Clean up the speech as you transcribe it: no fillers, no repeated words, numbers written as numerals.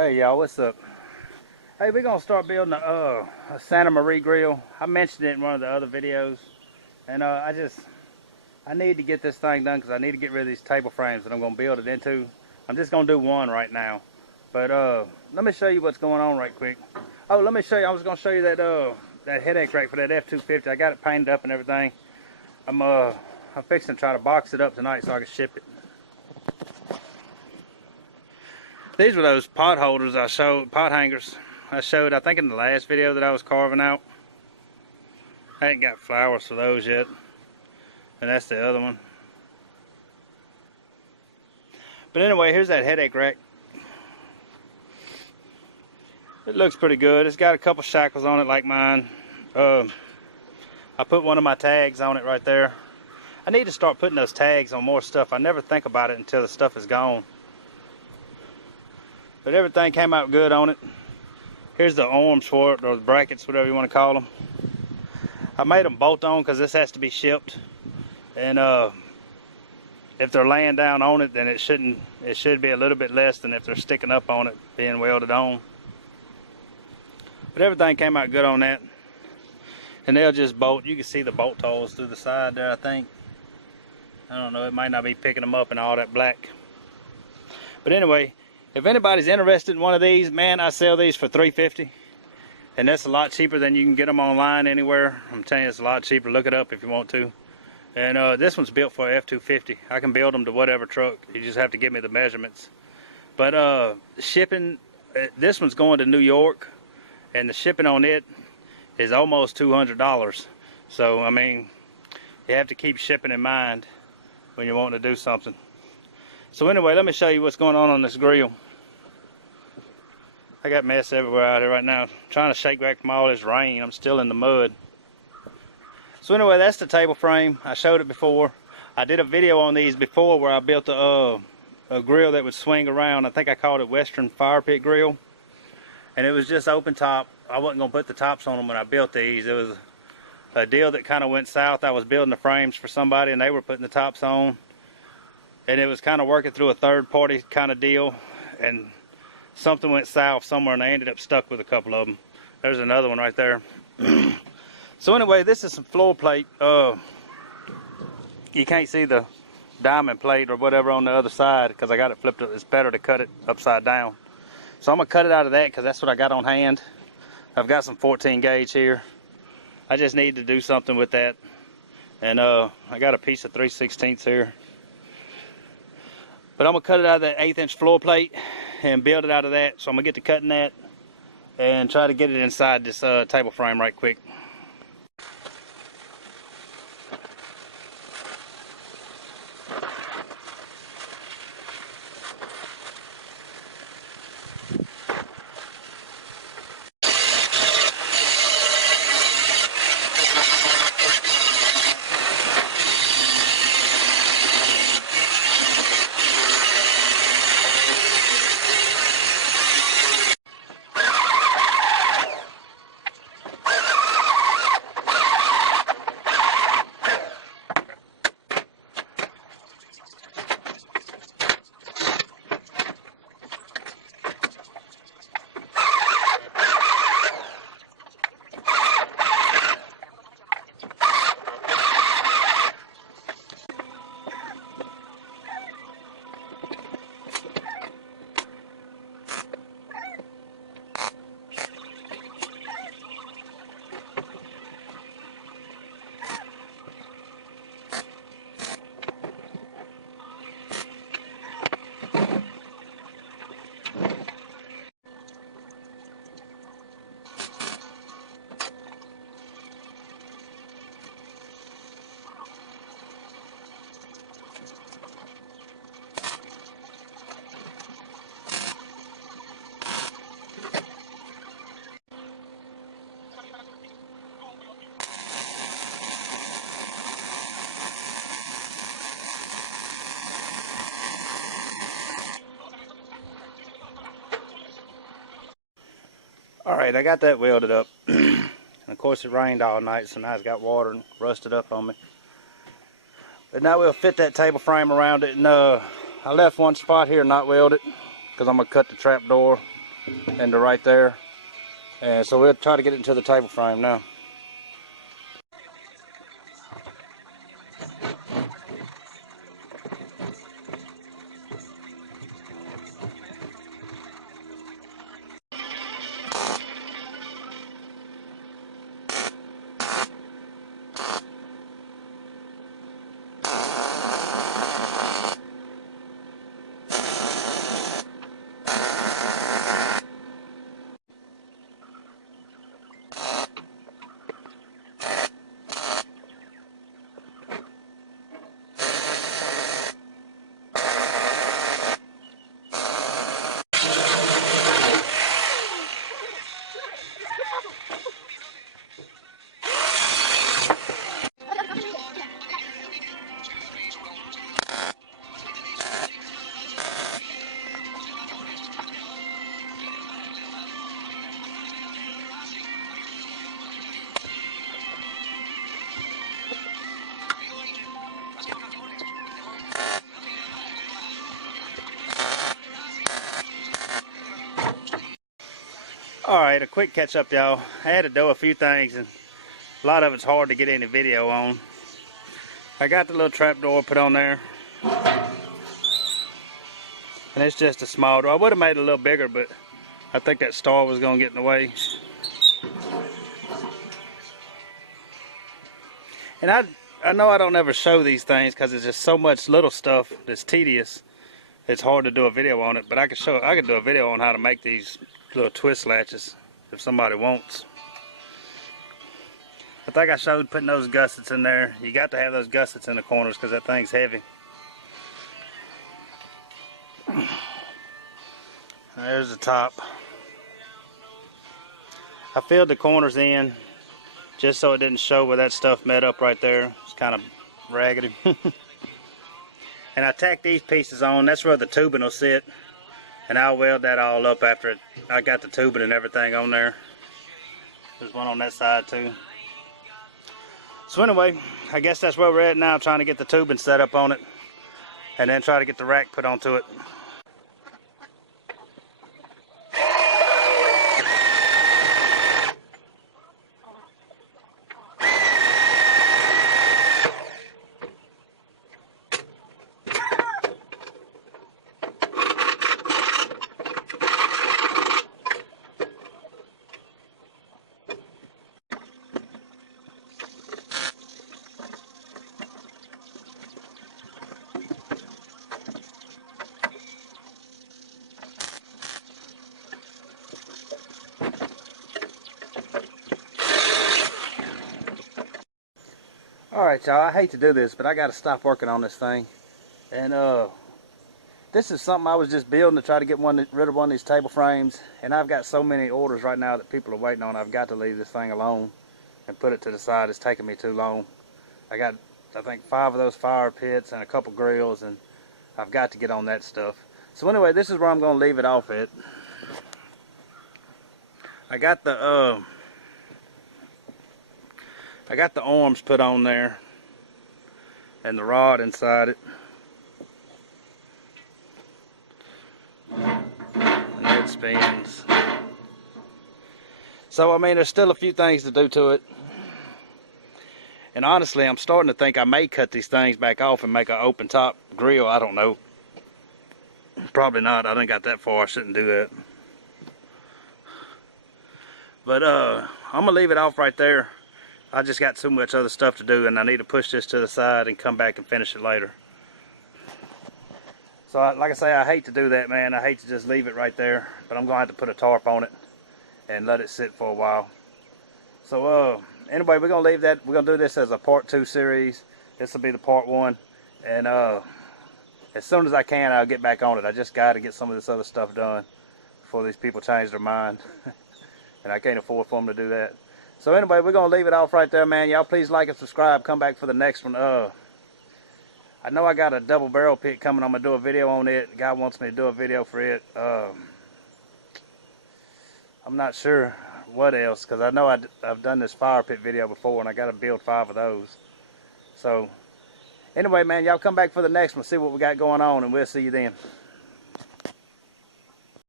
Hey y'all, what's up? Hey, we're gonna start building a Santa Maria grill. I mentioned it in one of the other videos, and I need to get this thing done because I need to get rid of these table frames that I'm gonna build it into. I'm just gonna do one right now, but let me show you what's going on right quick. Oh, let me show you. I was gonna show you that headache rack for that F250. I got it painted up and everything. I'm fixing to try to box it up tonight so I can ship it. These were those pot holders I showed, pot hangers I showed, I think in the last video that I was carving out. I ain't got flowers for those yet. And that's the other one. But anyway, here's that headache rack. It looks pretty good. It's got a couple shackles on it like mine. I put one of my tags on it right there. I need to start putting those tags on more stuff. I never think about it until the stuff is gone. But everything came out good on it. Here's the arms for it, or the brackets, whatever you want to call them. I made them bolt on because this has to be shipped. And if they're laying down on it, then it should be a little bit less than if they're sticking up on it, being welded on. But everything came out good on that. And they'll just bolt. You can see the bolt holes through the side there, I think. I don't know, it might not be picking them up in all that black. But anyway, if anybody's interested in one of these, man, I sell these for $3.50, and that's a lot cheaper than you can get them online anywhere. I'm telling you, it's a lot cheaper. Look it up if you want to. And this one's built for F250. I can build them to whatever truck. You just have to give me the measurements. But shipping, this one's going to New York, and the shipping on it is almost $200. So I mean, you have to keep shipping in mind when you want to do something. So anyway, let me show you what's going on this grill. I got mess everywhere out here right now. I'm trying to shake back from all this rain. I'm still in the mud. So anyway, that's the table frame. I showed it before. I did a video on these before where I built a grill that would swing around. I think I called it Western Fire Pit Grill. And it was just open top. I wasn't going to put the tops on them when I built these. It was a deal that kind of went south. I was building the frames for somebody and they were putting the tops on. And it was kind of working through a third-party kind of deal, and something went south somewhere, and they ended up stuck with a couple of them. There's another one right there. So anyway, this is some floor plate. You can't see the diamond plate or whatever on the other side because I got it flipped up. It's better to cut it upside down. So I'm going to cut it out of that because that's what I got on hand. I've got some 14 gauge here. I just need to do something with that. And I got a piece of 3/16 here. But I'm going to cut it out of that 1/8" floor plate and build it out of that. So I'm going to get to cutting that and try to get it inside this table frame right quick. Alright, I got that welded up. And of course it rained all night, so now it's got water and rusted up on me. But now we'll fit that table frame around it. And I left one spot here not welded because I'm going to cut the trap door into right there. And so we'll try to get it into the table frame now. Alright, a quick catch up, y'all. I had to do a few things, and a lot of it's hard to get any video on. I got the little trap door put on there, and it's just a small door. I would have made it a little bigger, but I think that star was going to get in the way. And I know I don't ever show these things because it's just so much little stuff that's tedious. It's hard to do a video on it, but I could do a video on how to make these little twist latches if somebody wants. I think I showed putting those gussets in there. You got to have those gussets in the corners because that thing's heavy. There's the top. I filled the corners in just so it didn't show where that stuff met up right there. It's kind of raggedy. And I tacked these pieces on. That's where the tubing will sit. And I'll weld that all up after I got the tubing and everything on there. There's one on that side too. So anyway, I guess that's where we're at now, trying to get the tubing set up on it. And then try to get the rack put onto it. Alright, y'all, I hate to do this, but I got to stop working on this thing. And this is something I was just building to try to get rid of one of these table frames. And I've got so many orders right now that people are waiting on. I've got to leave this thing alone and put it to the side. It's taking me too long. I got, I think, 5 of those fire pits and a couple grills, and I've got to get on that stuff. So anyway, this is where I'm going to leave it off at. I got the arms put on there and the rod inside it, and it spins. So I mean, there's still a few things to do to it, and honestly I'm starting to think I may cut these things back off and make an open top grill. I don't know, probably not. I didn't got that far. I shouldn't do that. But I'm gonna leave it off right there. I just got so much other stuff to do, and I need to push this to the side and come back and finish it later. So like I say, I hate to do that, man. I hate to just leave it right there, but I'm gonna have to put a tarp on it and let it sit for a while. So anyway, we're gonna leave that. We're gonna do this as a part 2 series. This will be the part 1, and as soon as I can, I'll get back on it. I just got to get some of this other stuff done before these people change their mind. And I can't afford for them to do that. So anyway, we're going to leave it off right there, man. Y'all please like and subscribe. Come back for the next one. I know I got a double barrel pit coming. I'm going to do a video on it. The guy wants me to do a video for it. I'm not sure what else, because I know I've done this fire pit video before, and I got to build 5 of those. So anyway, man, y'all come back for the next one. See what we got going on, and we'll see you then.